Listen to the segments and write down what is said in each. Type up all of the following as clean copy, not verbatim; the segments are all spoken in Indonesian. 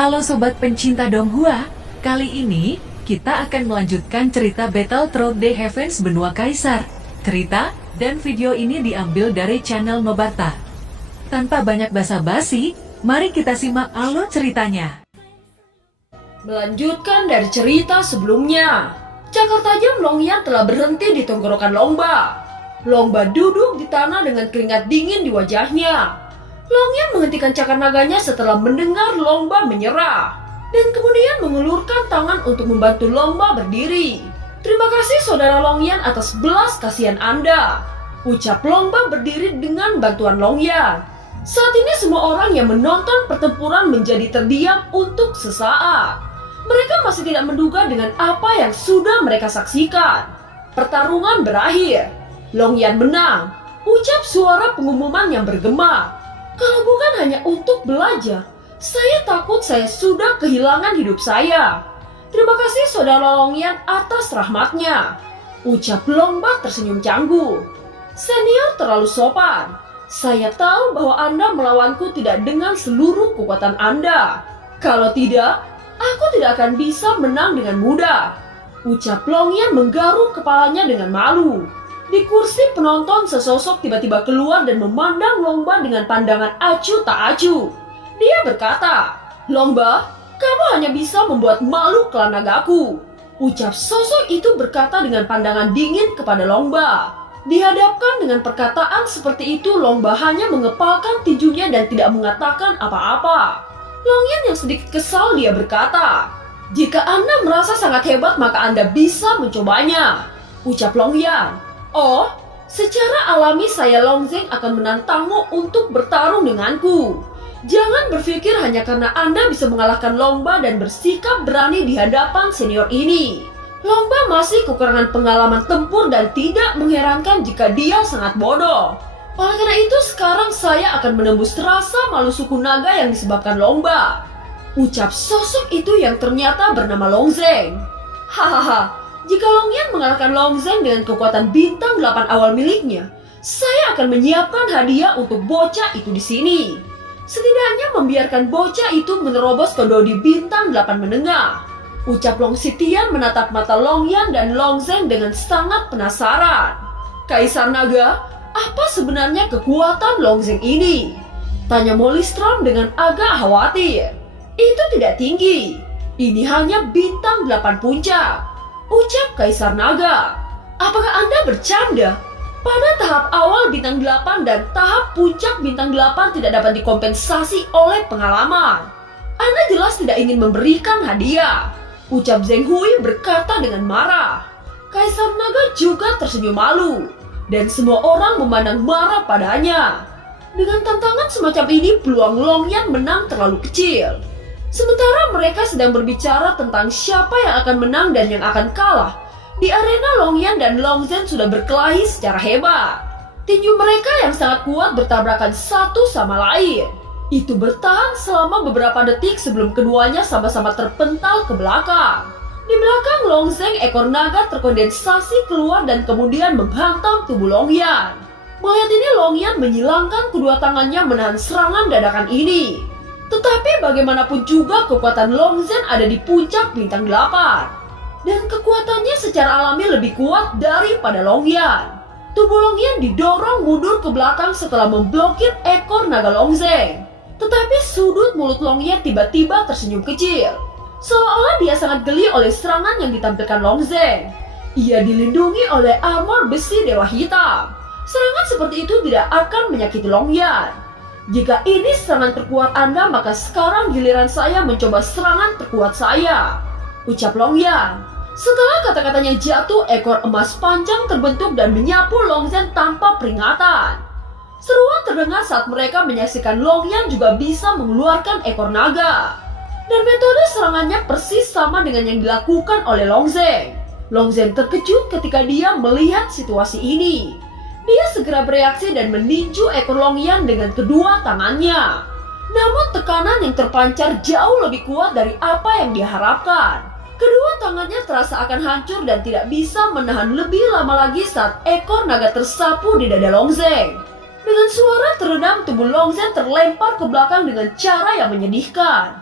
Halo sobat pencinta Donghua, kali ini kita akan melanjutkan cerita Battle Through the Heavens Benua Kaisar. Cerita dan video ini diambil dari channel Mebarta. Tanpa banyak basa-basi, mari kita simak alur ceritanya. Melanjutkan dari cerita sebelumnya, cakar tajam Longyan telah berhenti di tenggorokan Longba. Longba duduk di tanah dengan keringat dingin di wajahnya. Longyan menghentikan cakar naganya setelah mendengar Longba menyerah, dan kemudian mengulurkan tangan untuk membantu Longba berdiri. "Terima kasih saudara Longyan atas belas kasihan Anda," ucap Longba berdiri dengan bantuan Longyan. Saat ini semua orang yang menonton pertempuran menjadi terdiam untuk sesaat. Mereka masih tidak menduga dengan apa yang sudah mereka saksikan. Pertarungan berakhir. Longyan menang, ucap suara pengumuman yang bergema. "Kalau bukan hanya untuk belajar, saya takut saya sudah kehilangan hidup saya. Terima kasih saudara Longyan atas rahmatnya," ucap Longba tersenyum canggung. "Senior terlalu sopan. Saya tahu bahwa Anda melawanku tidak dengan seluruh kekuatan Anda. Kalau tidak, aku tidak akan bisa menang dengan mudah," ucap Longyan menggaruk kepalanya dengan malu. Di kursi penonton, sesosok tiba-tiba keluar dan memandang Longba dengan pandangan acuh tak acuh. Dia berkata, "Longba, kamu hanya bisa membuat malu klan nagaku," ucap sosok itu berkata dengan pandangan dingin kepada Longba. Dihadapkan dengan perkataan seperti itu, Longba hanya mengepalkan tinjunya dan tidak mengatakan apa-apa. Longyan yang sedikit kesal, dia berkata, "Jika Anda merasa sangat hebat, maka Anda bisa mencobanya," ucap Longyan. "Oh, secara alami saya Longzeng akan menantangmu untuk bertarung denganku. Jangan berpikir hanya karena Anda bisa mengalahkan Longba dan bersikap berani di hadapan senior ini. Longba masih kekurangan pengalaman tempur dan tidak mengherankan jika dia sangat bodoh. Oleh karena itu sekarang saya akan menembus rasa malu suku naga yang disebabkan Longba," ucap sosok itu yang ternyata bernama Longzeng. "Hahaha. Jika Longyan mengalahkan Longzeng dengan kekuatan bintang 8 awal miliknya, saya akan menyiapkan hadiah untuk bocah itu di sini. Setidaknya membiarkan bocah itu menerobos ke dodi bintang 8 menengah," ucap Long Sitian menatap mata Longyan dan Longzeng dengan sangat penasaran. "Kaisar Naga, apa sebenarnya kekuatan Longzeng ini?" tanya Mollystrom dengan agak khawatir. "Itu tidak tinggi. Ini hanya bintang 8 puncak," ucap Kaisar Naga. "Apakah Anda bercanda? Pada tahap awal bintang 8 dan tahap puncak bintang 8 tidak dapat dikompensasi oleh pengalaman. Anda jelas tidak ingin memberikan hadiah," ucap Zheng Hui berkata dengan marah. Kaisar Naga juga tersenyum malu, dan semua orang memandang marah padanya. Dengan tantangan semacam ini, peluang Longyan menang terlalu kecil. Sementara mereka sedang berbicara tentang siapa yang akan menang dan yang akan kalah, di arena Longyan dan Longzhen sudah berkelahi secara hebat. Tinju mereka yang sangat kuat bertabrakan satu sama lain. Itu bertahan selama beberapa detik sebelum keduanya sama-sama terpental ke belakang. Di belakang Longzhen, ekor naga terkondensasi keluar dan kemudian menghantam tubuh Longyan. Melihat ini, Longyan menyilangkan kedua tangannya menahan serangan dadakan ini. Tetapi bagaimanapun juga kekuatan Longzhen ada di puncak bintang 8. Dan kekuatannya secara alami lebih kuat daripada Longyan. Tubuh Longyan didorong mundur ke belakang setelah memblokir ekor naga Longzhen. Tetapi sudut mulut Longyan tiba-tiba tersenyum kecil. Seolah-olah dia sangat geli oleh serangan yang ditampilkan Longzhen. Ia dilindungi oleh armor besi Dewa Hitam. Serangan seperti itu tidak akan menyakiti Longyan. "Jika ini serangan terkuat Anda, maka sekarang giliran saya mencoba serangan terkuat saya," ucap Longyan. Setelah kata-katanya jatuh, ekor emas panjang terbentuk dan menyapu Longzhen tanpa peringatan. Seruan terdengar saat mereka menyaksikan Longyan juga bisa mengeluarkan ekor naga. Dan metode serangannya persis sama dengan yang dilakukan oleh Longzhen. Longzhen terkejut ketika dia melihat situasi ini. Dia segera bereaksi dan meninju ekor Longyan dengan kedua tangannya. Namun tekanan yang terpancar jauh lebih kuat dari apa yang diharapkan. Kedua tangannya terasa akan hancur dan tidak bisa menahan lebih lama lagi saat ekor naga tersapu di dada Longzhen. Dengan suara teredam, tubuh Longzhen terlempar ke belakang dengan cara yang menyedihkan.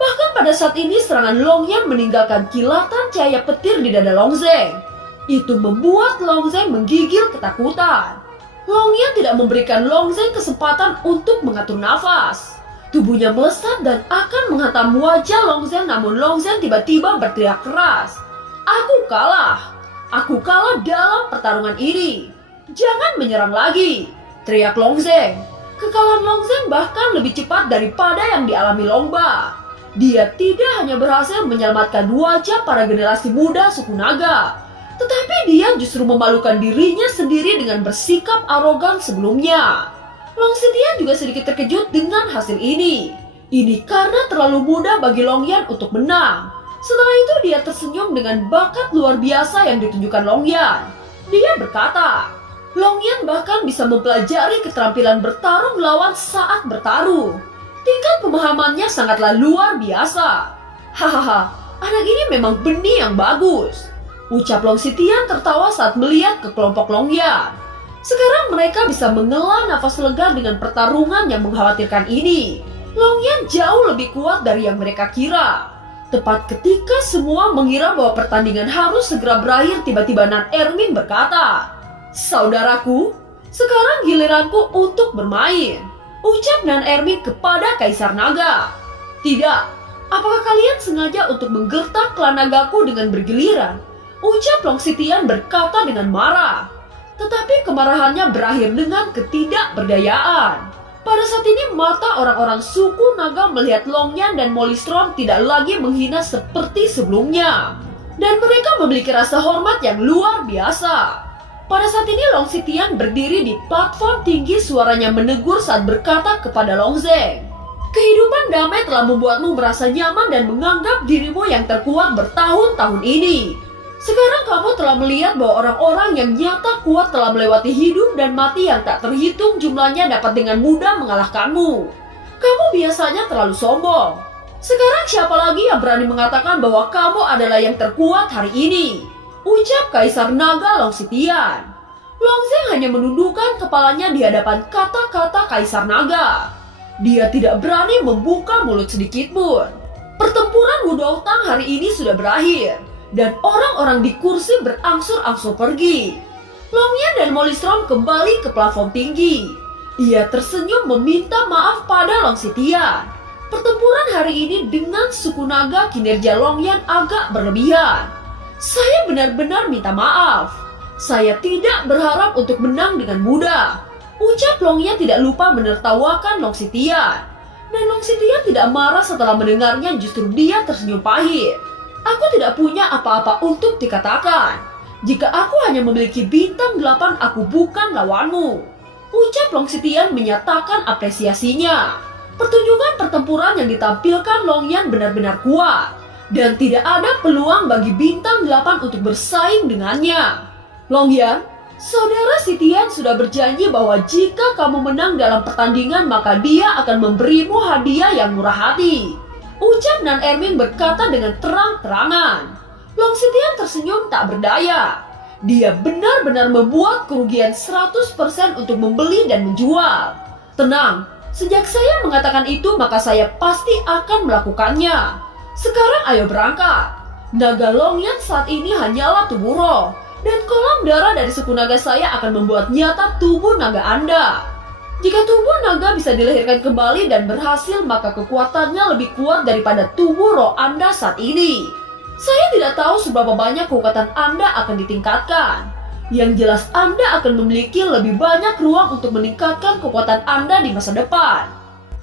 Bahkan pada saat ini serangan Longyan meninggalkan kilatan cahaya petir di dada Longzeng. Itu membuat Longzeng menggigil ketakutan. Longyan tidak memberikan Longzeng kesempatan untuk mengatur nafas. Tubuhnya melesat dan akan menghantam wajah Longzeng, namun Longzeng tiba-tiba berteriak keras. Aku kalah. Aku kalah dalam pertarungan ini. Jangan menyerang lagi, teriak Longzeng. Kekalahan Longzeng bahkan lebih cepat daripada yang dialami Longba. Dia tidak hanya berhasil menyelamatkan wajah para generasi muda suku naga, tetapi dia justru memalukan dirinya sendiri dengan bersikap arogan sebelumnya. Longsitian juga sedikit terkejut dengan hasil ini. Ini karena terlalu mudah bagi Longyan untuk menang. Setelah itu dia tersenyum dengan bakat luar biasa yang ditunjukkan Longyan. Dia berkata, Longyan bahkan bisa mempelajari keterampilan bertarung lawan saat bertarung. Tingkat pemahamannya sangatlah luar biasa. Hahaha, anak ini memang benih yang bagus, ucap Longsitian tertawa saat melihat ke kelompok Longyan. Sekarang mereka bisa menghela nafas lega dengan pertarungan yang mengkhawatirkan ini. Longyan jauh lebih kuat dari yang mereka kira. Tepat ketika semua mengira bahwa pertandingan harus segera berakhir, tiba-tiba Nan Ermin berkata, Saudaraku, sekarang giliranku untuk bermain, ucap Nan Ermin kepada Kaisar Naga. Tidak, apakah kalian sengaja untuk menggertak klan nagaku dengan bergiliran? Ucap Longsitian berkata dengan marah. Tetapi kemarahannya berakhir dengan ketidakberdayaan. Pada saat ini mata orang-orang suku naga melihat Longyan dan Mollystrom tidak lagi menghina seperti sebelumnya. Dan mereka memiliki rasa hormat yang luar biasa. Pada saat ini Longsitian berdiri di platform tinggi, suaranya menegur saat berkata kepada Longzeng. Kehidupan damai telah membuatmu merasa nyaman dan menganggap dirimu yang terkuat bertahun-tahun ini. Sekarang kamu telah melihat bahwa orang-orang yang nyata kuat telah melewati hidup dan mati yang tak terhitung jumlahnya dapat dengan mudah mengalahkanmu. Kamu biasanya terlalu sombong. Sekarang siapa lagi yang berani mengatakan bahwa kamu adalah yang terkuat hari ini? Ucap Kaisar Naga Longsitian. Longzeng hanya menundukkan kepalanya di hadapan kata-kata Kaisar Naga. Dia tidak berani membuka mulut sedikit pun. Pertempuran Wudoutang hari ini sudah berakhir, dan orang-orang di kursi berangsur-angsur pergi. Longyan dan Mollystrom kembali ke platform tinggi. Ia tersenyum meminta maaf pada Longsitian. Pertempuran hari ini dengan suku naga kinerja Longyan agak berlebihan. Saya benar-benar minta maaf. Saya tidak berharap untuk menang dengan mudah. Ucap Longyan tidak lupa menertawakan Longsitian. Dan Longsitian tidak marah setelah mendengarnya, justru dia tersenyum pahit. Aku tidak punya apa-apa untuk dikatakan. Jika aku hanya memiliki bintang 8, aku bukan lawanmu. Ucap Longsitian menyatakan apresiasinya. Pertunjukan pertempuran yang ditampilkan Longyan benar-benar kuat. Dan tidak ada peluang bagi bintang 8 untuk bersaing dengannya. Longyan, Saudara Sitian sudah berjanji bahwa jika kamu menang dalam pertandingan, maka dia akan memberimu hadiah yang murah hati. Ucap Nan Ermin berkata dengan terang-terangan. Longsitian tersenyum tak berdaya. Dia benar-benar membuat kerugian 100% untuk membeli dan menjual. Tenang, sejak saya mengatakan itu maka saya pasti akan melakukannya. Sekarang ayo berangkat. Naga Longyan saat ini hanyalah tubuh roh, dan kolam darah dari suku naga saya akan membuat nyata tubuh naga Anda. Jika tubuh naga bisa dilahirkan kembali dan berhasil, maka kekuatannya lebih kuat daripada tubuh roh Anda saat ini. Saya tidak tahu seberapa banyak kekuatan Anda akan ditingkatkan. Yang jelas Anda akan memiliki lebih banyak ruang untuk meningkatkan kekuatan Anda di masa depan.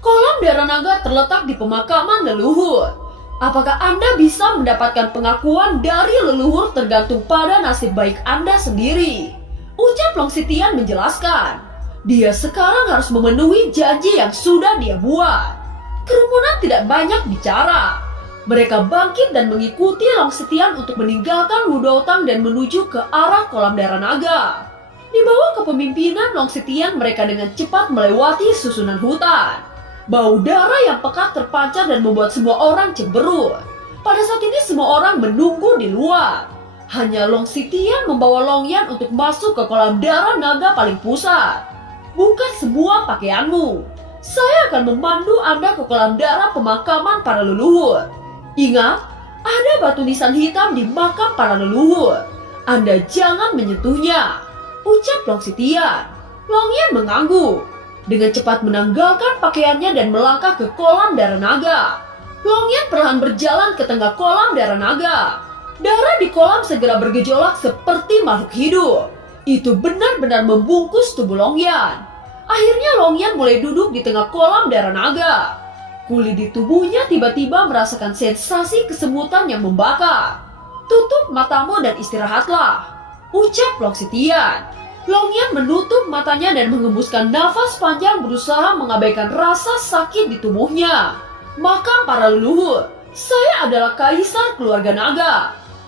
Kolam darah naga terletak di pemakaman leluhur. Apakah Anda bisa mendapatkan pengakuan dari leluhur tergantung pada nasib baik Anda sendiri. Ucap Longsitian menjelaskan. Dia sekarang harus memenuhi janji yang sudah dia buat. Kerumunan tidak banyak bicara. Mereka bangkit dan mengikuti Longsitian untuk meninggalkan Wudoutang dan menuju ke arah kolam darah naga. Di bawah kepemimpinan Longsitian, mereka dengan cepat melewati susunan hutan. Bau darah yang pekat terpancar dan membuat semua orang cemberut. Pada saat ini semua orang menunggu di luar. Hanya Longsitian membawa Longyan untuk masuk ke kolam darah naga paling pusat. Buka semua pakaianmu. Saya akan memandu Anda ke kolam darah pemakaman para leluhur. Ingat, ada batu nisan hitam di makam para leluhur. Anda jangan menyentuhnya, ucap Long Sitian. Long Yan mengangguk. Dengan cepat menanggalkan pakaiannya dan melangkah ke kolam darah naga. Long Yan perlahan berjalan ke tengah kolam darah naga. Darah di kolam segera bergejolak seperti makhluk hidup. Itu benar-benar membungkus tubuh Long Yan. Akhirnya Long Yan mulai duduk di tengah kolam darah naga. Kulit di tubuhnya tiba-tiba merasakan sensasi kesemutan yang membakar. Tutup matamu dan istirahatlah, ucap Long Sitian. Long Yan menutup matanya dan mengembuskan nafas panjang berusaha mengabaikan rasa sakit di tubuhnya. Makam para leluhur, saya adalah kaisar keluarga naga.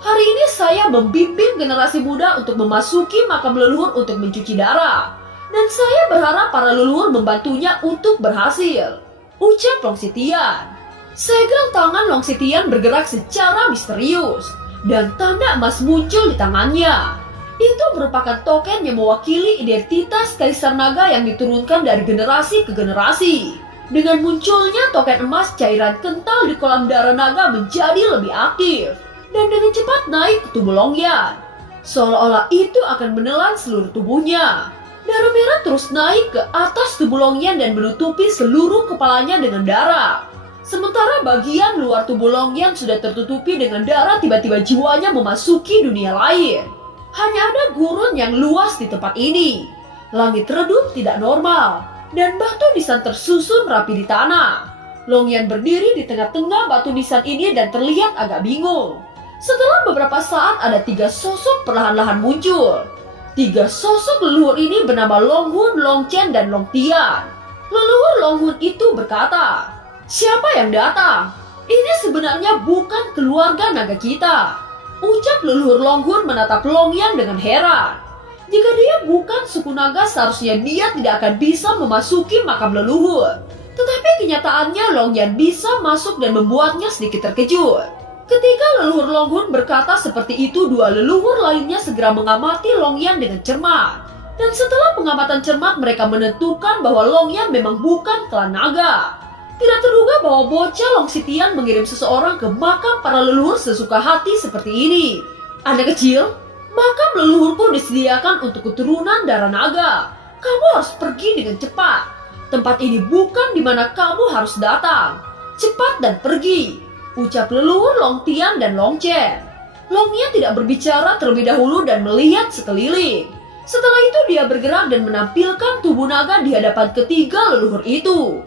Hari ini saya membimbing generasi muda untuk memasuki makam leluhur untuk mencuci darah. Dan saya berharap para leluhur membantunya untuk berhasil, ucap Long Sitian. Segel tangan Long Sitian bergerak secara misterius dan tanda emas muncul di tangannya. Itu merupakan token yang mewakili identitas Kaisar Naga yang diturunkan dari generasi ke generasi. Dengan munculnya token emas, cairan kental di kolam darah naga menjadi lebih aktif dan dengan cepat naik ke tubuh Long Yan. Seolah-olah itu akan menelan seluruh tubuhnya. Darah merah terus naik ke atas tubuh Long Yan dan menutupi seluruh kepalanya dengan darah. Sementara bagian luar tubuh Long Yan sudah tertutupi dengan darah, tiba-tiba jiwanya memasuki dunia lain. Hanya ada gurun yang luas di tempat ini. Langit redup tidak normal, dan batu nisan tersusun rapi di tanah. Long Yan berdiri di tengah-tengah batu nisan ini dan terlihat agak bingung. Setelah beberapa saat ada 3 sosok perlahan-lahan muncul. 3 sosok leluhur ini bernama Long Hun, Long Chen, dan Long Tian. Leluhur Long Hun itu berkata, "Siapa yang datang? Ini sebenarnya bukan keluarga naga kita," ucap leluhur Long Hun menatap Long Yan dengan heran. Jika dia bukan suku naga, seharusnya dia tidak akan bisa memasuki makam leluhur. Tetapi kenyataannya Long Yan bisa masuk dan membuatnya sedikit terkejut. Ketika leluhur Long Hun berkata seperti itu, 2 leluhur lainnya segera mengamati Long Yan dengan cermat. Dan setelah pengamatan cermat, mereka menentukan bahwa Long Yan memang bukan klan naga. Tidak terduga bahwa bocah Long Sitian mengirim seseorang ke makam para leluhur sesuka hati seperti ini. Anak kecil, makam leluhurku disediakan untuk keturunan darah naga. Kamu harus pergi dengan cepat. Tempat ini bukan di mana kamu harus datang. Cepat dan pergi, ucap leluhur Long Tian dan Long Chen. Long Yan tidak berbicara terlebih dahulu dan melihat sekeliling. Setelah itu dia bergerak dan menampilkan tubuh naga di hadapan ketiga leluhur itu.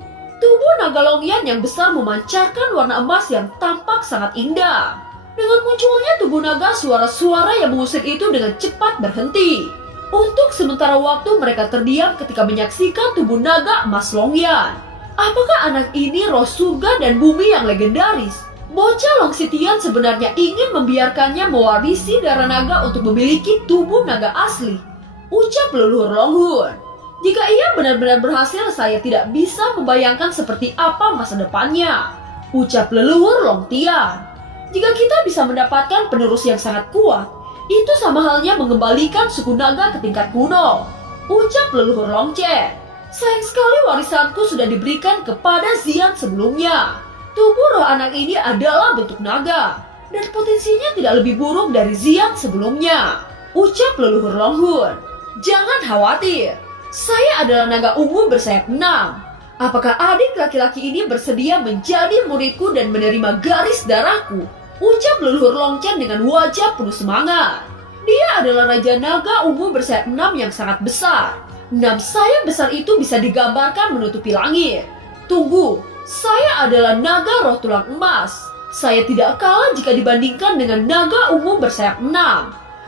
Tubuh naga Long Yan yang besar memancarkan warna emas yang tampak sangat indah. Dengan munculnya tubuh naga, suara-suara yang mengusir itu dengan cepat berhenti. Untuk sementara waktu mereka terdiam ketika menyaksikan tubuh naga emas Long Yan. Apakah anak ini roh surga dan bumi yang legendaris? Bocah Long Sitian sebenarnya ingin membiarkannya mewarisi darah naga untuk memiliki tubuh naga asli, ucap leluhur Long Hun. Jika ia benar-benar berhasil, saya tidak bisa membayangkan seperti apa masa depannya, ucap leluhur Long Tian. Jika kita bisa mendapatkan penerus yang sangat kuat, itu sama halnya mengembalikan suku naga ke tingkat kuno, ucap leluhur Long Chen. Sayang sekali warisanku sudah diberikan kepada Xian sebelumnya. Tubuh roh anak ini adalah bentuk naga, dan potensinya tidak lebih buruk dari Xian sebelumnya, ucap leluhur Long Hun. Jangan khawatir, saya adalah naga ungu bersayap 6. Apakah adik laki-laki ini bersedia menjadi muridku dan menerima garis darahku? Ucap leluhur Long Chen dengan wajah penuh semangat. Dia adalah raja naga ungu bersayap 6 yang sangat besar. 6 sayap besar itu bisa digambarkan menutupi langit. Tunggu, saya adalah naga roh tulang emas. Saya tidak kalah jika dibandingkan dengan naga ungu bersayap 6.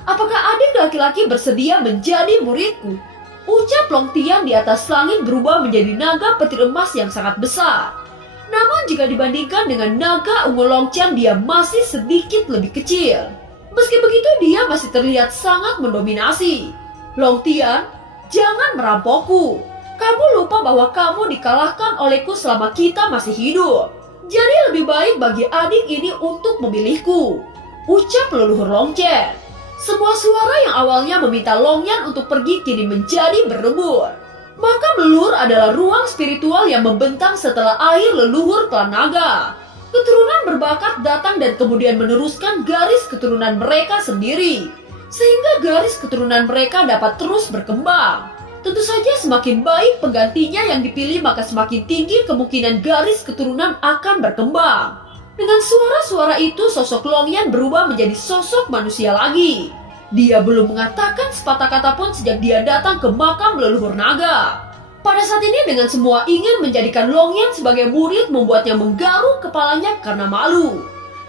Apakah adik laki-laki bersedia menjadi muridku? Ucap Long Tian di atas langit berubah menjadi naga petir emas yang sangat besar. Namun jika dibandingkan dengan naga ungu Long Chen, dia masih sedikit lebih kecil. Meski begitu, dia masih terlihat sangat mendominasi. Long Tian, jangan merampokku. Kamu lupa bahwa kamu dikalahkan olehku selama kita masih hidup. Jadi lebih baik bagi adik ini untuk memilihku, ucap leluhur Long Chen. Semua suara yang awalnya meminta Long Yan untuk pergi kini menjadi berebut. Makam leluhur adalah ruang spiritual yang membentang setelah air leluhur klan naga. Keturunan berbakat datang dan kemudian meneruskan garis keturunan mereka sendiri, sehingga garis keturunan mereka dapat terus berkembang. Tentu saja semakin baik penggantinya yang dipilih, maka semakin tinggi kemungkinan garis keturunan akan berkembang. Dengan suara-suara itu, sosok Longyan berubah menjadi sosok manusia lagi. Dia belum mengatakan sepatah kata pun sejak dia datang ke makam leluhur naga. Pada saat ini dengan semua ingin menjadikan Longyan sebagai murid membuatnya menggaruk kepalanya karena malu.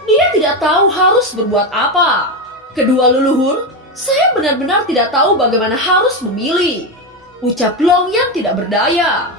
Dia tidak tahu harus berbuat apa. Kedua leluhur, saya benar-benar tidak tahu bagaimana harus memilih. Ucap Longyan tidak berdaya.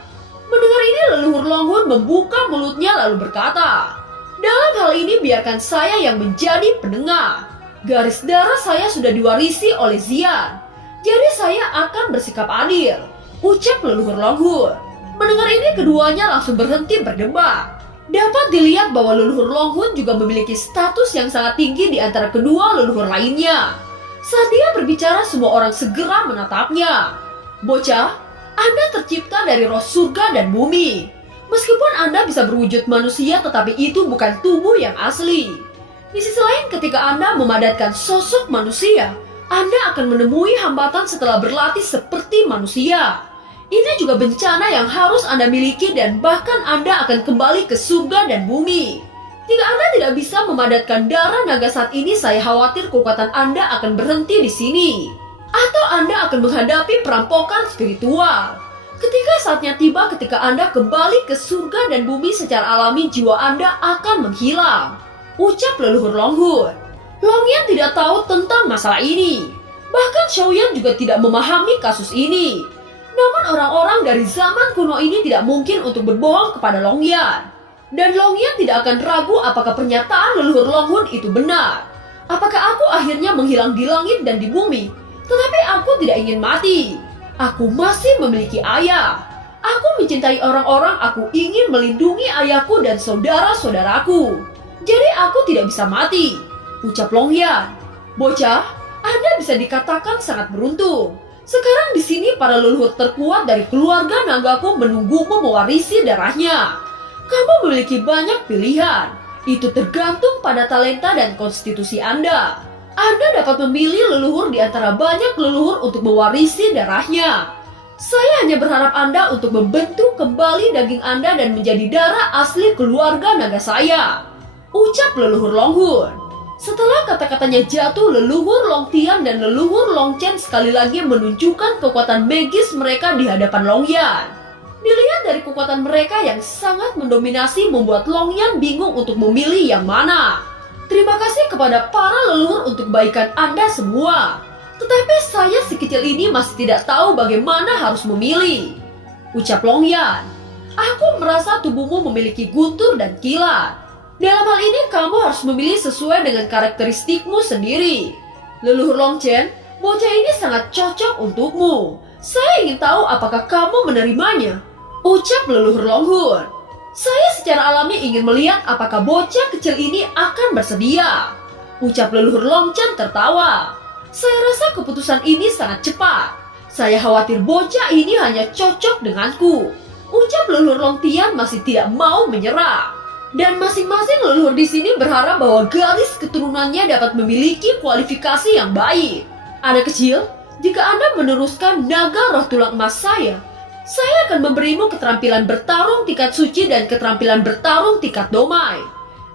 Mendengar ini leluhur Longhun membuka mulutnya lalu berkata, "Dalam hal ini biarkan saya yang menjadi pendengar. Garis darah saya sudah diwarisi oleh Xian, jadi saya akan bersikap adil," ucap leluhur Longhun. Mendengar ini keduanya langsung berhenti berdebat. Dapat dilihat bahwa leluhur Longhun juga memiliki status yang sangat tinggi di antara kedua leluhur lainnya. Saat dia berbicara, semua orang segera menatapnya. "Bocah, Anda tercipta dari roh surga dan bumi. Meskipun Anda bisa berwujud manusia, tetapi itu bukan tubuh yang asli. Di sisi lain, ketika Anda memadatkan sosok manusia, Anda akan menemui hambatan setelah berlatih seperti manusia. Ini juga bencana yang harus Anda miliki dan bahkan Anda akan kembali ke surga dan bumi. Jika Anda tidak bisa memadatkan darah naga saat ini, saya khawatir kekuatan Anda akan berhenti di sini. Atau Anda akan menghadapi perampokan spiritual. Ketika saatnya tiba, ketika Anda kembali ke surga dan bumi secara alami, jiwa Anda akan menghilang," ucap leluhur Longhun. Longyan tidak tahu tentang masalah ini. Bahkan Xiaoyan juga tidak memahami kasus ini. Namun orang-orang dari zaman kuno ini tidak mungkin untuk berbohong kepada Longyan. Dan Longyan tidak akan ragu apakah pernyataan leluhur Longhun itu benar. Apakah aku akhirnya menghilang di langit dan di bumi? Tetapi aku tidak ingin mati. Aku masih memiliki ayah. Aku mencintai orang-orang, aku ingin melindungi ayahku dan saudara-saudaraku. Jadi aku tidak bisa mati, ucap Longyan. "Bocah, Anda bisa dikatakan sangat beruntung. Sekarang di sini para leluhur terkuat dari keluarga nagaku menunggumu mewarisi darahnya. Kamu memiliki banyak pilihan. Itu tergantung pada talenta dan konstitusi Anda. Anda dapat memilih leluhur di antara banyak leluhur untuk mewarisi darahnya. Saya hanya berharap Anda untuk membentuk kembali daging Anda dan menjadi darah asli keluarga naga saya," ucap leluhur Longhun. Setelah kata-katanya jatuh, leluhur Longtian dan leluhur Longchen sekali lagi menunjukkan kekuatan magis mereka di hadapan Longyan. Dilihat dari kekuatan mereka yang sangat mendominasi membuat Longyan bingung untuk memilih yang mana. "Terima kasih kepada para leluhur untuk kebaikan Anda semua. Tetapi saya si kecil ini masih tidak tahu bagaimana harus memilih," ucap Longyan. "Aku merasa tubuhmu memiliki guntur dan kilat. Dalam hal ini kamu harus memilih sesuai dengan karakteristikmu sendiri. Leluhur Longchen, bocah ini sangat cocok untukmu. Saya ingin tahu apakah kamu menerimanya," ucap leluhur Longhun. "Saya secara alami ingin melihat apakah bocah kecil ini akan bersedia," ucap leluhur Longchen tertawa. "Saya rasa keputusan ini sangat cepat. Saya khawatir bocah ini hanya cocok denganku," ucap leluhur Longtian masih tidak mau menyerah. Dan masing-masing leluhur di sini berharap bahwa garis keturunannya dapat memiliki kualifikasi yang baik. "Anak kecil, jika Anda meneruskan naga roh tulang emas saya akan memberimu keterampilan bertarung tingkat suci dan keterampilan bertarung tingkat domai.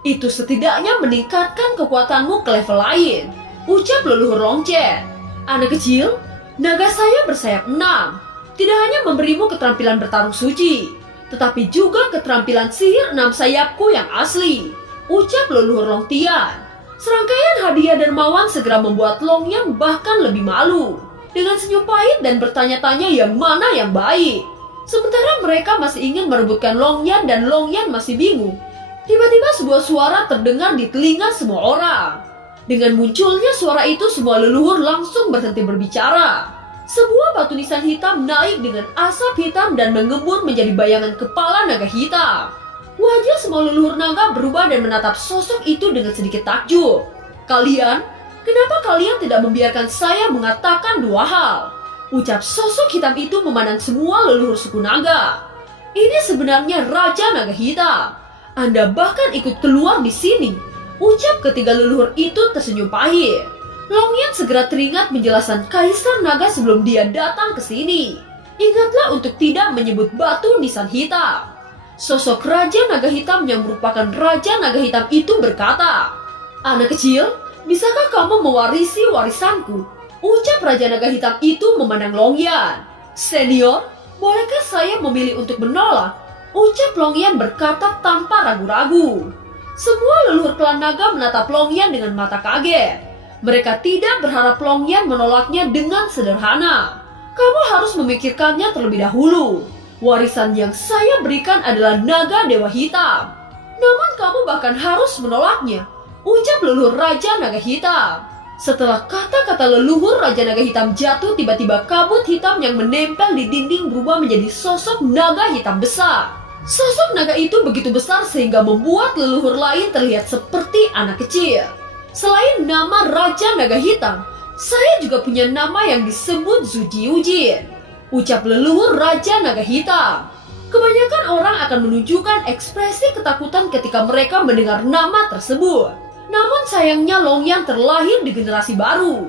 Itu setidaknya meningkatkan kekuatanmu ke level lain," ucap leluhur Longchen. "Anak kecil, naga saya bersayap 6. Tidak hanya memberimu keterampilan bertarung suci, tetapi juga keterampilan sihir 6 sayapku yang asli," ucap leluhur Longtian. Serangkaian hadiah dermawan segera membuat Longyan bahkan lebih malu. Dengan senyum pahit dan bertanya-tanya yang mana yang baik. Sementara mereka masih ingin merebutkan Longyan dan Longyan masih bingung. Tiba-tiba sebuah suara terdengar di telinga semua orang. Dengan munculnya suara itu, semua leluhur langsung berhenti berbicara. Sebuah batu nisan hitam naik dengan asap hitam dan mengembun menjadi bayangan kepala naga hitam. Wajah semua leluhur naga berubah dan menatap sosok itu dengan sedikit takjub. "Kalian, kenapa kalian tidak membiarkan saya mengatakan 2 hal? Ucap sosok hitam itu memandang semua leluhur suku naga. Ini sebenarnya Raja Naga Hitam. Anda bahkan ikut keluar di sini. Ucap ketiga leluhur itu tersenyum pahit. Longyan segera teringat penjelasan Kaisar Naga sebelum dia datang ke sini. Ingatlah untuk tidak menyebut batu nisan hitam. Sosok Raja Naga Hitam yang merupakan Raja Naga Hitam itu berkata, "Anak kecil, bisakah kamu mewarisi warisanku?" Ucap Raja Naga Hitam itu memandang Longyan. "Senior, bolehkah saya memilih untuk menolak?" Ucap Longyan berkata tanpa ragu-ragu. Semua leluhur klan naga menatap Longyan dengan mata kaget. Mereka tidak berharap Longyan menolaknya dengan sederhana. "Kamu harus memikirkannya terlebih dahulu. Warisan yang saya berikan adalah naga dewa hitam. Namun kamu bahkan harus menolaknya," ucap leluhur Raja Naga Hitam. Setelah kata-kata leluhur Raja Naga Hitam jatuh, tiba-tiba kabut hitam yang menempel di dinding berubah menjadi sosok naga hitam besar. Sosok naga itu begitu besar sehingga membuat leluhur lain terlihat seperti anak kecil. Selain nama Raja Naga Hitam, saya juga punya nama yang disebut Zujiujin, ucap leluhur Raja Naga Hitam. Kebanyakan orang akan menunjukkan ekspresi ketakutan ketika mereka mendengar nama tersebut. Namun sayangnya Longyan terlahir di generasi baru.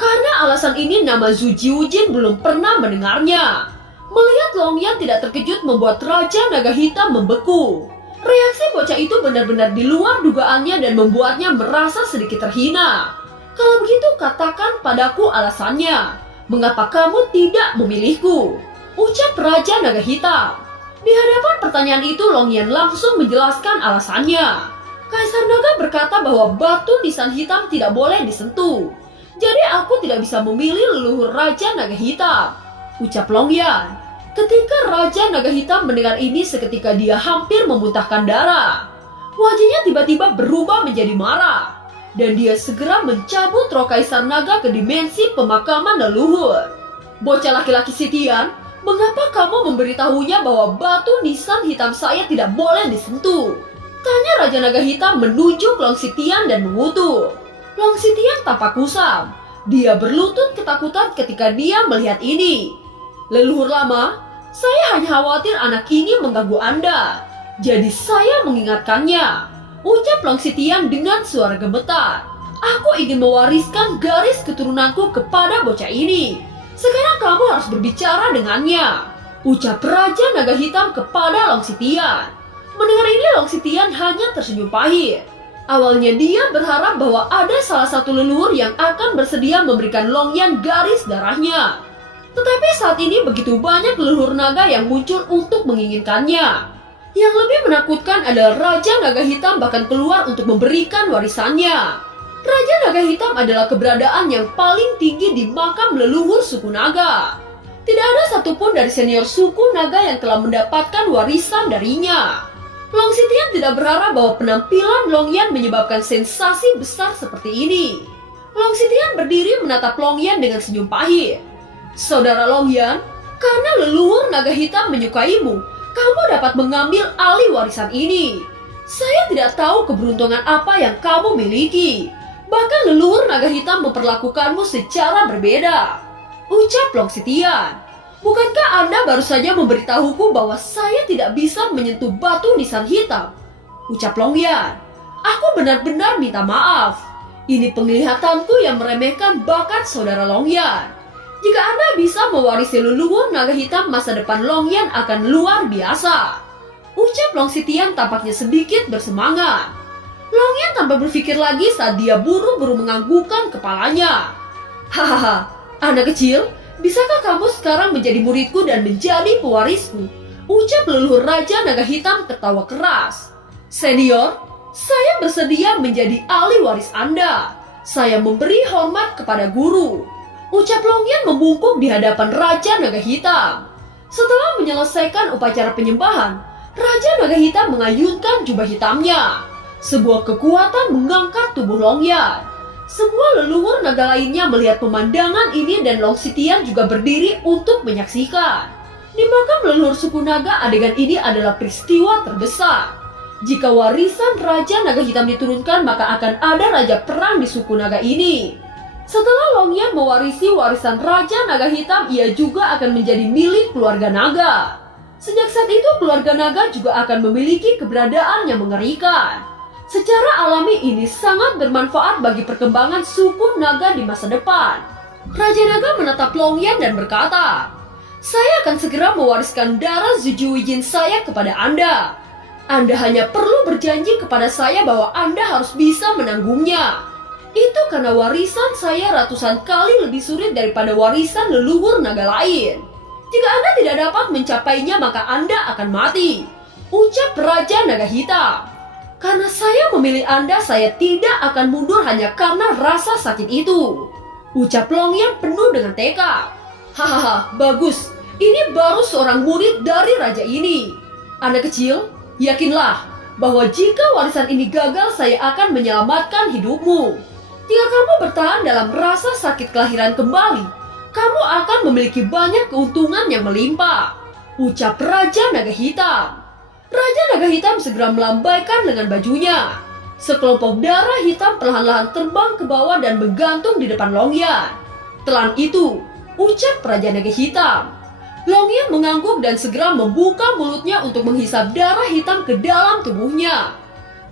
Karena alasan ini nama Zujiujin belum pernah mendengarnya. Melihat Longyan tidak terkejut membuat Raja Naga Hitam membeku. Reaksi bocah itu benar-benar di luar dugaannya dan membuatnya merasa sedikit terhina. "Kalau begitu katakan padaku alasannya. Mengapa kamu tidak memilihku?" ucap Raja Naga Hitam. Di hadapan pertanyaan itu Longyan langsung menjelaskan alasannya. Kaisar Naga berkata bahwa batu nisan hitam tidak boleh disentuh. "Jadi aku tidak bisa memilih leluhur Raja Naga Hitam," ucap Longyan. Ketika Raja Naga Hitam mendengar ini, seketika dia hampir memuntahkan darah. Wajahnya tiba-tiba berubah menjadi marah. Dan dia segera mencabut roh Kaisar Naga ke dimensi pemakaman leluhur. "Bocah laki-laki Sitian, mengapa kamu memberitahunya bahwa batu nisan hitam saya tidak boleh disentuh?" tanya Raja Naga Hitam menunjuk Long Sitian dan mengutuk. Long Sitian tampak kusam. Dia berlutut ketakutan ketika dia melihat ini. "Leluhur lama, saya hanya khawatir anak ini mengganggu Anda. Jadi saya mengingatkannya," ucap Long Sitian dengan suara gemetar. "Aku ingin mewariskan garis keturunanku kepada bocah ini. Sekarang kamu harus berbicara dengannya," ucap Raja Naga Hitam kepada Long Sitian. Mendengar ini Long Sitian hanya tersenyum pahit. Awalnya dia berharap bahwa ada salah satu leluhur yang akan bersedia memberikan Longyan garis darahnya. Tetapi saat ini begitu banyak leluhur naga yang muncul untuk menginginkannya. Yang lebih menakutkan adalah Raja Naga Hitam bahkan keluar untuk memberikan warisannya. Raja Naga Hitam adalah keberadaan yang paling tinggi di makam leluhur suku naga. Tidak ada satupun dari senior suku naga yang telah mendapatkan warisan darinya. Long Sitian tidak berharap bahwa penampilan Longyan menyebabkan sensasi besar seperti ini. Long Sitian berdiri menatap Longyan dengan senyum pahit. "Saudara Longyan, karena leluhur naga hitam menyukaimu, kamu dapat mengambil alih warisan ini. Saya tidak tahu keberuntungan apa yang kamu miliki. Bahkan leluhur naga hitam memperlakukanmu secara berbeda," ucap Long Sitian. "Bukankah Anda baru saja memberitahuku bahwa saya tidak bisa menyentuh batu nisan hitam?" ucap Longyan. "Aku benar-benar minta maaf. Ini penglihatanku yang meremehkan bakat saudara Longyan. Jika Anda bisa mewarisi leluhur naga hitam, masa depan Longyan akan luar biasa," ucap Long Sitian tampaknya sedikit bersemangat. Longyan tanpa berpikir lagi saat dia buru-buru menganggukkan kepalanya. "Hahaha, anak kecil, bisakah kamu sekarang menjadi muridku dan menjadi pewarisku?" ucap leluhur Raja Naga Hitam tertawa keras. "Senior, saya bersedia menjadi ahli waris Anda. Saya memberi hormat kepada guru," ucap Longyan membungkuk di hadapan Raja Naga Hitam. Setelah menyelesaikan upacara penyembahan, Raja Naga Hitam mengayunkan jubah hitamnya. Sebuah kekuatan mengangkat tubuh Longyan. Semua leluhur naga lainnya melihat pemandangan ini dan Long Sitian juga berdiri untuk menyaksikan. Di makam leluhur suku naga, adegan ini adalah peristiwa terbesar. Jika warisan Raja Naga Hitam diturunkan, maka akan ada raja perang di suku naga ini. Setelah Longyan mewarisi warisan Raja Naga Hitam, ia juga akan menjadi milik keluarga naga. Sejak saat itu keluarga naga juga akan memiliki keberadaan yang mengerikan. Secara alami ini sangat bermanfaat bagi perkembangan suku naga di masa depan. Raja Naga menatap Longyan dan berkata, "Saya akan segera mewariskan darah Zujuwijin saya kepada Anda. Anda hanya perlu berjanji kepada saya bahwa Anda harus bisa menanggungnya. Itu karena warisan saya ratusan kali lebih sulit daripada warisan leluhur naga lain. Jika Anda tidak dapat mencapainya maka Anda akan mati," ucap Raja Naga Hitam. "Karena saya memilih Anda, saya tidak akan mundur hanya karena rasa sakit itu," ucap Longyan penuh dengan tekad. "Hahaha, bagus. Ini baru seorang murid dari raja ini. Anak kecil, yakinlah bahwa jika warisan ini gagal, saya akan menyelamatkan hidupmu. Jika kamu bertahan dalam rasa sakit kelahiran kembali, kamu akan memiliki banyak keuntungan yang melimpah," ucap Raja Naga Hitam. Raja Naga Hitam segera melambaikan lengan bajunya. Sekelompok darah hitam perlahan-lahan terbang ke bawah dan menggantung di depan Longyan. "Telan itu," ucap Raja Naga Hitam. Longyan mengangguk dan segera membuka mulutnya untuk menghisap darah hitam ke dalam tubuhnya.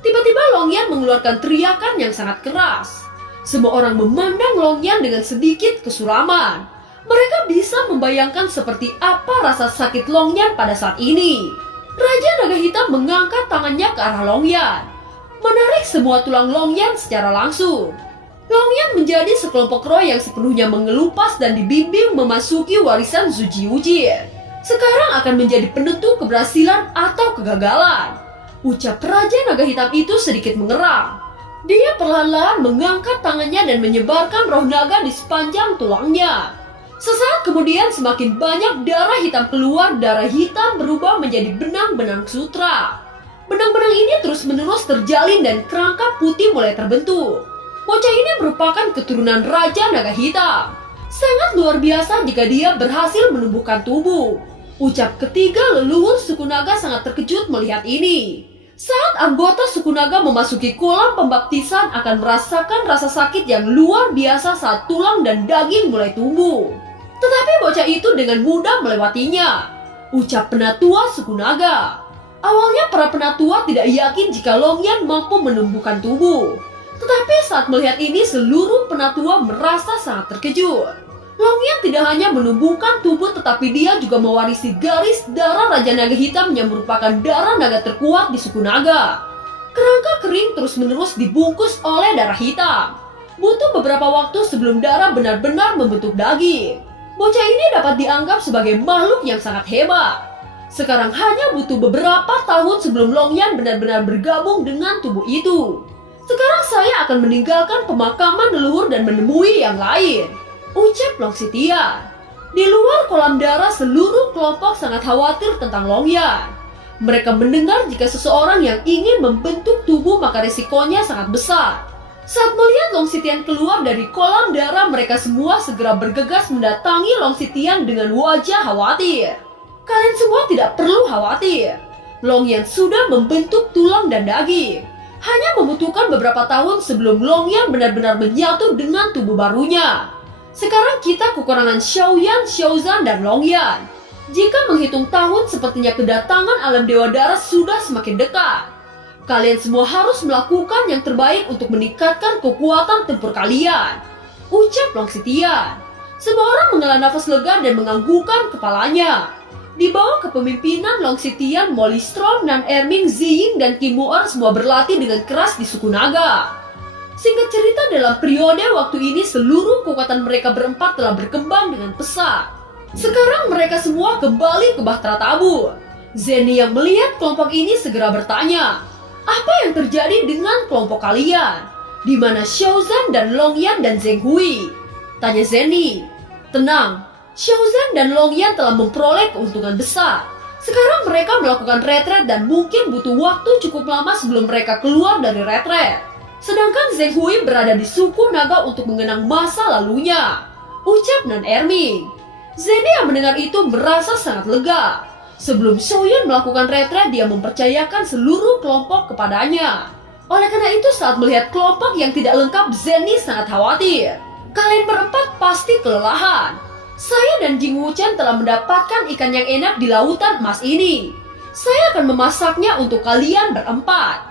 Tiba-tiba Longyan mengeluarkan teriakan yang sangat keras. Semua orang memandang Longyan dengan sedikit kesuraman. Mereka bisa membayangkan seperti apa rasa sakit Longyan pada saat ini. Raja Naga Hitam mengangkat tangannya ke arah Longyan, menarik semua tulang Longyan secara langsung. Longyan menjadi sekelompok roh yang sepenuhnya mengelupas dan dibimbing memasuki warisan Zujiwujin. Sekarang akan menjadi penentu keberhasilan atau kegagalan, ucap Raja Naga Hitam itu sedikit mengerang. Dia perlahan-lahan mengangkat tangannya dan menyebarkan roh naga di sepanjang tulangnya. Sesaat kemudian semakin banyak darah hitam keluar, darah hitam berubah menjadi benang-benang sutra. Benang-benang ini terus-menerus terjalin dan kerangka putih mulai terbentuk. Bocah ini merupakan keturunan Raja Naga Hitam. Sangat luar biasa jika dia berhasil menumbuhkan tubuh, ucap ketiga leluhur suku naga sangat terkejut melihat ini. Saat anggota suku naga memasuki kolam pembaptisan akan merasakan rasa sakit yang luar biasa saat tulang dan daging mulai tumbuh. Tetapi bocah itu dengan mudah melewatinya, ucap penatua suku naga. Awalnya para penatua tidak yakin jika Longyan mampu menumbuhkan tubuh. Tetapi saat melihat ini seluruh penatua merasa sangat terkejut. Longyan tidak hanya menumbuhkan tubuh tetapi dia juga mewarisi garis darah Raja Naga Hitam yang merupakan darah naga terkuat di suku naga. Kerangka kering terus-menerus dibungkus oleh darah hitam. Butuh beberapa waktu sebelum darah benar-benar membentuk daging. Bocah ini dapat dianggap sebagai makhluk yang sangat hebat. Sekarang hanya butuh beberapa tahun sebelum Longyan benar-benar bergabung dengan tubuh itu. Sekarang saya akan meninggalkan pemakaman leluhur dan menemui yang lain, ucap Longsitian. Di luar kolam darah seluruh kelompok sangat khawatir tentang Longyan. Mereka mendengar jika seseorang yang ingin membentuk tubuh maka risikonya sangat besar. Saat melihat Longsitian keluar dari kolam darah, mereka semua segera bergegas mendatangi Longsitian dengan wajah khawatir. Kalian semua tidak perlu khawatir. Longyan sudah membentuk tulang dan daging. Hanya membutuhkan beberapa tahun sebelum Longyan benar-benar menyatu dengan tubuh barunya. Sekarang kita kekurangan Xiaoyan, Xiaozan, dan Longyan. Jika menghitung tahun, sepertinya kedatangan alam Dewa Darah sudah semakin dekat. Kalian semua harus melakukan yang terbaik untuk meningkatkan kekuatan tempur kalian, ucap Longsitian. Semua orang menghela nafas lega dan menganggukkan kepalanya. Di bawah kepemimpinan Longsitian, Mollystrom, Nan Erming, Ziying, dan Kim Mu'er semua berlatih dengan keras di suku naga. Singkat cerita, dalam periode waktu ini seluruh kekuatan mereka berempat telah berkembang dengan pesat. Sekarang mereka semua kembali ke Bahtera Tabur. Zeni yang melihat kelompok ini segera bertanya, "Apa yang terjadi dengan kelompok kalian? Di mana Xiaozan dan Longyan dan Zheng Hui?" tanya Zeni. "Tenang, Xiaozan dan Longyan telah memperoleh keuntungan besar. Sekarang mereka melakukan retret dan mungkin butuh waktu cukup lama sebelum mereka keluar dari retret. Sedangkan Zheng Hui berada di suku naga untuk mengenang masa lalunya," ucap Nan Erming. Zeni yang mendengar itu merasa sangat lega. Sebelum Xiaoyan melakukan retret, dia mempercayakan seluruh kelompok kepadanya. Oleh karena itu, saat melihat kelompok yang tidak lengkap, Zeni sangat khawatir. Kalian berempat pasti kelelahan. Saya dan Jing Wuchen telah mendapatkan ikan yang enak di lautan emas ini. Saya akan memasaknya untuk kalian berempat,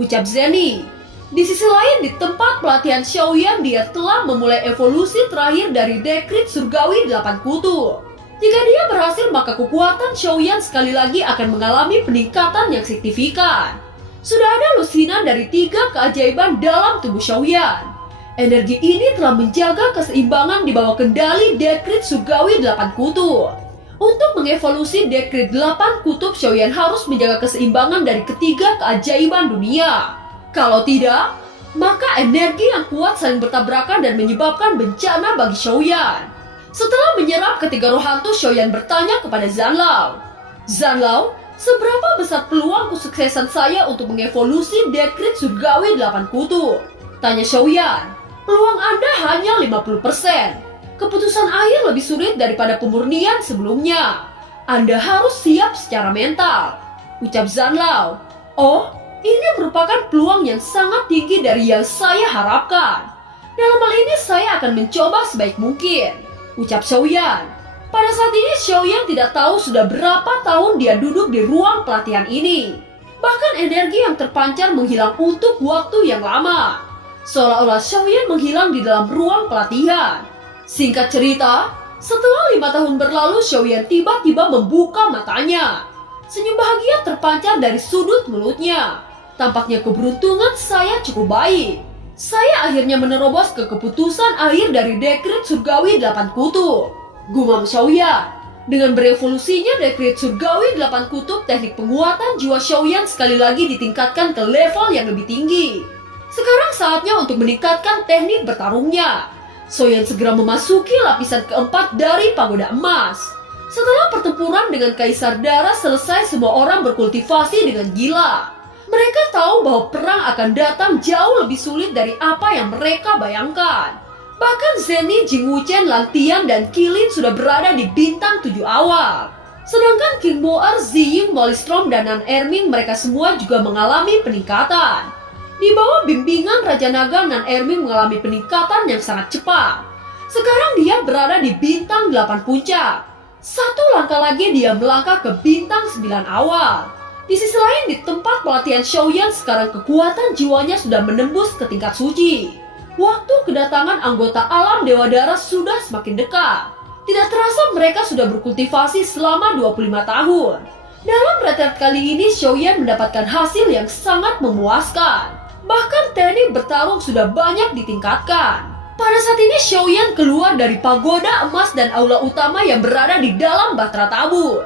ucap Zenny. Di sisi lain, di tempat pelatihan Xiaoyan, dia telah memulai evolusi terakhir dari dekrit surgawi 8 kutu. Jika dia berhasil, maka kekuatan Xiaoyan sekali lagi akan mengalami peningkatan yang signifikan. Sudah ada lusinan dari 3 keajaiban dalam tubuh Xiaoyan. Energi ini telah menjaga keseimbangan di bawah kendali dekrit surgawi 8 kutub. Untuk mengevolusi dekrit 8 kutub, Xiaoyan harus menjaga keseimbangan dari ketiga keajaiban dunia. Kalau tidak, maka energi yang kuat saling bertabrakan dan menyebabkan bencana bagi Xiaoyan. Setelah menyerap ketiga roh hantu, Xiaoyan bertanya kepada Zanlao. Zanlao, seberapa besar peluang kesuksesan saya untuk mengevolusi dekrit surgawi 8 kutub? Tanya Xiaoyan. Peluang Anda hanya 50%. Keputusan akhir lebih sulit daripada pemurnian sebelumnya. Anda harus siap secara mental, ucap Zanlao. Oh, ini merupakan peluang yang sangat tinggi dari yang saya harapkan. Dalam hal ini saya akan mencoba sebaik mungkin, ucap Xiaoyan. Pada saat ini Xiaoyan tidak tahu sudah berapa tahun dia duduk di ruang pelatihan ini. Bahkan energi yang terpancar menghilang untuk waktu yang lama. Seolah-olah Xiaoyan menghilang di dalam ruang pelatihan. Singkat cerita, setelah 5 tahun berlalu, Xiaoyan tiba-tiba membuka matanya. Senyum bahagia terpancar dari sudut mulutnya. Tampaknya keberuntungan saya cukup baik. Saya akhirnya menerobos ke keputusan akhir dari dekrit surgawi 8 kutub, gumam Xiaoyan. Dengan berevolusinya dekrit surgawi 8 kutub, teknik penguatan jiwa Xiaoyan sekali lagi ditingkatkan ke level yang lebih tinggi. Sekarang saatnya untuk meningkatkan teknik bertarungnya. Xiaoyan segera memasuki lapisan keempat dari pagoda emas. Setelah pertempuran dengan Kaisar Darah selesai, semua orang berkultivasi dengan gila. Mereka tahu bahwa perang akan datang jauh lebih sulit dari apa yang mereka bayangkan. Bahkan Zenny, Jing Wuchen, Lang Tian, dan Qilin sudah berada di bintang 7 awal. Sedangkan King Moer, Ziying, Molistrom, dan Nan Erming mereka semua juga mengalami peningkatan. Di bawah bimbingan Raja Naga, Nan Erming mengalami peningkatan yang sangat cepat. Sekarang dia berada di bintang 8 puncak. Satu langkah lagi dia melangkah ke bintang 9 awal. Di sisi lain, di tempat pelatihan Xiaoyan, sekarang kekuatan jiwanya sudah menembus ke tingkat suci. Waktu kedatangan anggota alam Dewa Darah sudah semakin dekat. Tidak terasa mereka sudah berkultivasi selama 25 tahun. Dalam retret kali ini, Xiaoyan mendapatkan hasil yang sangat memuaskan. Bahkan teknik bertarung sudah banyak ditingkatkan. Pada saat ini Xiaoyan keluar dari pagoda emas dan aula utama yang berada di dalam Bahtera Tabur.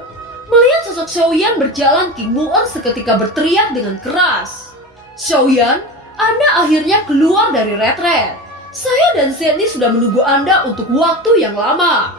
Melihat sosok Xiaoyan berjalan, King Moer seketika berteriak dengan keras. Xiaoyan, Anda akhirnya keluar dari retret. Saya dan Zenny sudah menunggu Anda untuk waktu yang lama,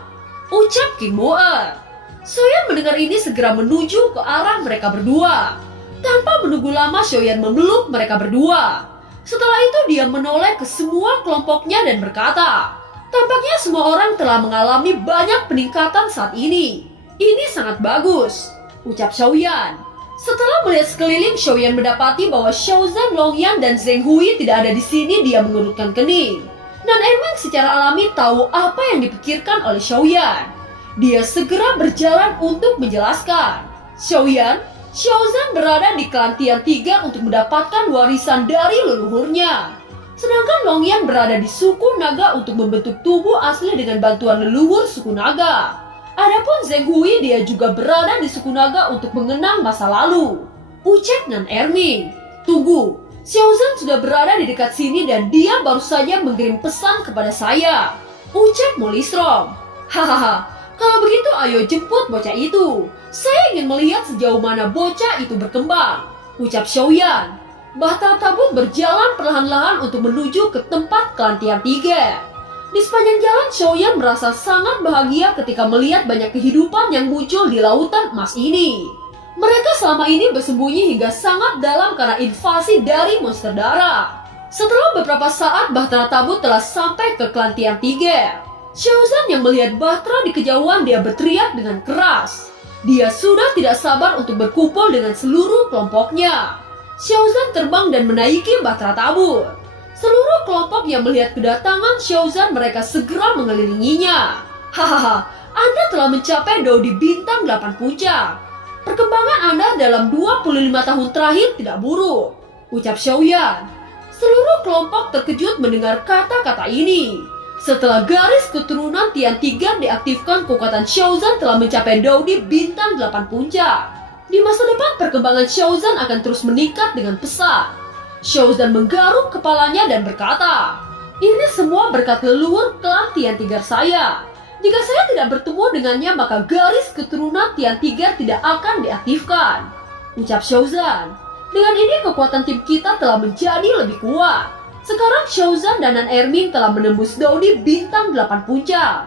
ucap King Moer. Xiaoyan mendengar ini segera menuju ke arah mereka berdua. Tanpa menunggu lama, Xiaoyan memeluk mereka berdua. Setelah itu dia menoleh ke semua kelompoknya dan berkata, tampaknya semua orang telah mengalami banyak peningkatan saat ini. Ini sangat bagus, ucap Xiaoyan. Setelah melihat sekeliling, Xiaoyan mendapati bahwa Xiaozan, Longyan, dan Zheng Hui tidak ada di sini. Dia mengerutkan kening. Nan Erming secara alami tahu apa yang dipikirkan oleh Xiaoyan. Dia segera berjalan untuk menjelaskan. Xiaozan berada di klan Tian 3 untuk mendapatkan warisan dari leluhurnya. Sedangkan Longyan berada di suku naga untuk membentuk tubuh asli dengan bantuan leluhur suku naga. Adapun Zheng Hui, dia juga berada di suku naga untuk mengenang masa lalu, ucap Nan Erming. Tunggu, Xiaozan sudah berada di dekat sini dan dia baru saja mengirim pesan kepada saya, ucap Molistrom. Hahaha, kalau begitu ayo jemput bocah itu. Saya ingin melihat sejauh mana bocah itu berkembang, ucap Xiaoyan. Bahtera Tabur berjalan perlahan-lahan untuk menuju ke tempat klan Tian 3. Di sepanjang jalan, Xiaoyan merasa sangat bahagia ketika melihat banyak kehidupan yang muncul di lautan emas ini. Mereka selama ini bersembunyi hingga sangat dalam karena invasi dari monster darah. Setelah beberapa saat, Bahtera Tabur telah sampai ke klan Tian 3. Xiaozan yang melihat Bahtera di kejauhan, dia berteriak dengan keras. Dia sudah tidak sabar untuk berkumpul dengan seluruh kelompoknya. Xiaozan terbang dan menaiki Bahtera Tabur. Seluruh kelompok yang melihat kedatangan Xiaozan mereka segera mengelilinginya. Hahaha, Anda telah mencapai Daudi Bintang 8 Puncak. Perkembangan Anda dalam 25 tahun terakhir tidak buruk, ucap Xiaoyan. Seluruh kelompok terkejut mendengar kata-kata ini. Setelah garis keturunan Tian Tiger diaktifkan, kekuatan Xiaozan telah mencapai Daudi Bintang 8 Puncak. Di masa depan, perkembangan Xiaozan akan terus meningkat dengan pesat. Xiaozan menggaruk kepalanya dan berkata, "Ini semua berkat leluhur klan Tian Tiger saya. Jika saya tidak bertemu dengannya, maka garis keturunan Tian Tiger tidak akan diaktifkan," ucap Xiaozan. Dengan ini kekuatan tim kita telah menjadi lebih kuat. Sekarang Xiaozan dan Nan Erming telah menembus Daudi Bintang 8 Puncak.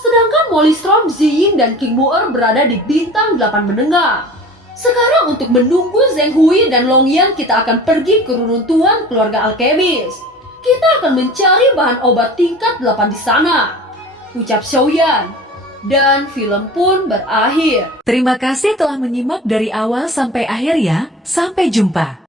Sedangkan Molly Storm, Ziying, dan King Mu'er berada di Bintang 8 Menengah. Sekarang untuk menunggu Zheng Hui dan Long Yan, kita akan pergi ke reruntuhan keluarga alkemis. Kita akan mencari bahan obat tingkat 8 di sana, ucap Xiaoyan. Dan film pun berakhir. Terima kasih telah menyimak dari awal sampai akhir ya. Sampai jumpa.